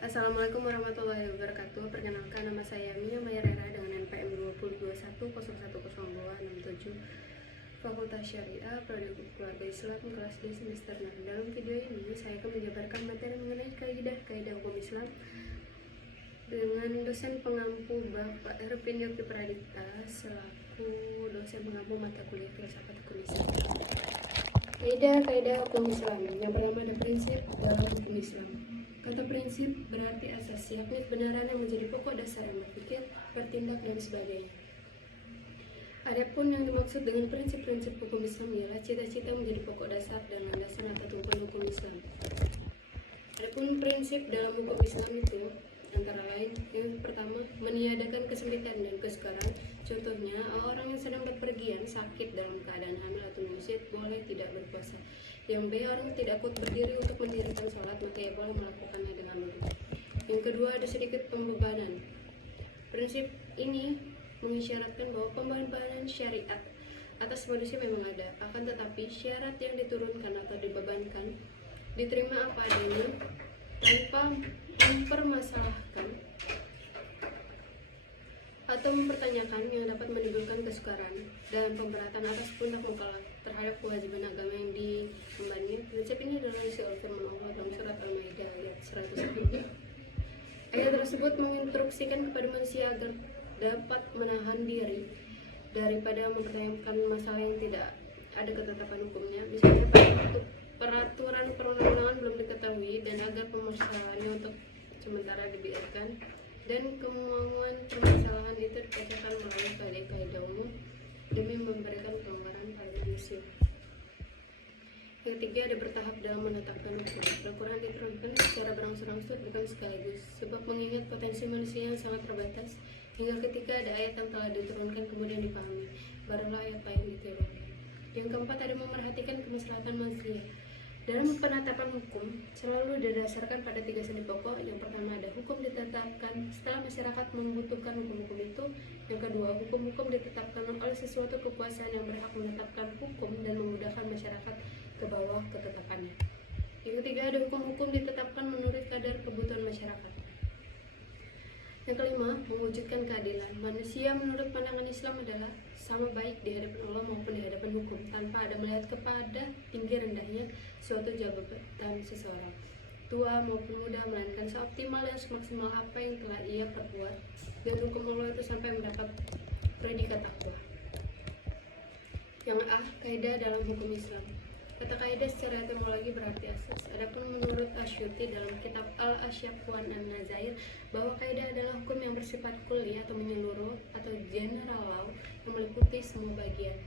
Assalamualaikum warahmatullahi wabarakatuh. Perkenalkan, nama saya Mia Mayarera dengan NPM 2021010267, Fakultas Syariah, Prodi Hukum Keluarga Islam, kelas D semester 6. Dalam video ini saya akan menjabarkan materi mengenai kaidah hukum Islam dengan dosen pengampu Bapak Ervin Yogi Pradipta selaku dosen pengampu mata kuliah Filsafat Hukum Islam. Kaidah hukum Islam. Yang pertama ada prinsip dalam hukum Islam. Kata prinsip berarti asas, yakni kebenaran yang menjadi pokok dasar yang berpikir, bertindak, dan sebagainya. Adapun yang dimaksud dengan prinsip-prinsip hukum Islam ialah cita-cita menjadi pokok dasar dan landasan atau tumpuan hukum Islam. Adapun prinsip dalam hukum Islam itu antara lain, yang pertama, meniadakan kesempitan dan kesukaran. Contohnya, orang yang sedang berpergian sakit dalam keadaan hamil atau menyusut boleh tidak berpuasa. Yang B, orang tidak kuat berdiri untuk mendirikan sholat, maka ia boleh melakukannya dengan wudhu. Yang kedua, ada sedikit pembebanan. Prinsip ini mengisyaratkan bahwa pembebanan syariat atas manusia memang ada, akan tetapi syarat yang diturunkan atau dibebankan diterima apa adanya tanpa mempermasalahkan atau mempertanyakan yang dapat menimbulkan kesukaran dan pemberatan atas pundak mukallaf terhadap kewajiban agama yang diembannya. Prinsip ini adalah isi firman Allah dalam surat Al-Maidah ayat 101. Ayat tersebut menginstruksikan kepada manusia agar dapat menahan diri daripada mempertanyakan masalah yang tidak ada ketetapan hukumnya, misalnya peraturan perundang-undangan belum diketahui dan agar permasalahannya untuk sementara dibiarkan, dan kemauan permasalahan itu dipecahkan melalui kaidah umum demi memberikan kelonggaran pada manusia. Yang ketiga, ada bertahap dalam menetapkan hukum. Al-Quran diturunkan secara berangsur-angsur bukan sekaligus, sebab mengingat potensi manusia yang sangat terbatas. Hingga ketika ada ayat yang telah diturunkan kemudian dipahami, barulah ayat yang diturunkan. Yang keempat, ada memerhatikan kemaslahatan manusia. Dalam penetapan hukum selalu didasarkan pada 3 sendi pokok. Yang pertama, ada hukum ditetapkan setelah masyarakat membutuhkan hukum-hukum itu. Yang kedua, hukum-hukum ditetapkan oleh sesuatu kekuasaan yang berhak menetapkan hukum dan memudahkan masyarakat ke bawah ketetapannya. Yang ketiga, ada hukum-hukum ditetapkan menurut kadar kebutuhan masyarakat. Yang kelima, mewujudkan keadilan. Manusia menurut pandangan Islam adalah sama baik di hadapan Allah maupun di hadapan hukum, tanpa ada melihat kepada tinggi rendahnya suatu jabatan seseorang, tua maupun muda, melainkan seoptimal dan semaksimal apa yang telah ia perbuat, dan hukum Allah itu sampai mendapat predikat takwa. Yang A, kaidah dalam hukum Islam. Kata kaidah secara etimologi berarti asas. Adapun menurut Asyuti dalam kitab Al-Asyaf wan An-Nazair bahwa kaidah adalah hukum yang bersifat kulli atau menyeluruh atau general law yang meliputi semua bagian.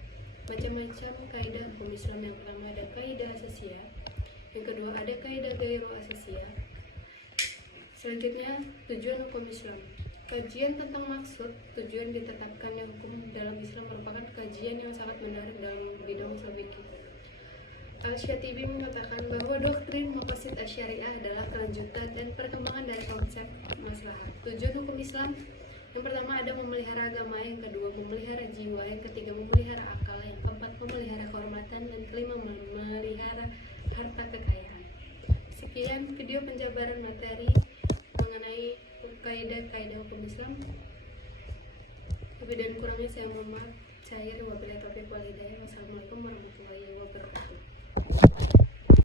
Macam-macam kaidah hukum Islam. Yang pertama ada kaidah asasiyah, yang kedua ada kaidah gairu asasiyah. Selanjutnya, tujuan hukum Islam. Kajian tentang maksud tujuan ditetapkannya hukum dalam Islam merupakan kajian yang sangat menarik dalam bidang usul fikih. Al-Syatibi mengatakan bahwa doktrin maqasid asy-syariah adalah kelanjutan dan perkembangan dari konsep maslahat. Tujuan hukum Islam, yang pertama ada memelihara agama, yang kedua memelihara jiwa, yang ketiga memelihara akal, yang keempat memelihara kehormatan, dan kelima memelihara harta kekayaan. Sekian video penjabaran materi mengenai kaidah-kaidah hukum Islam. Lebih dan kurangnya saya mohon maaf. Wabillahi taufiq wal hidayah. Wassalamualaikum warahmatullahi wabarakatuh.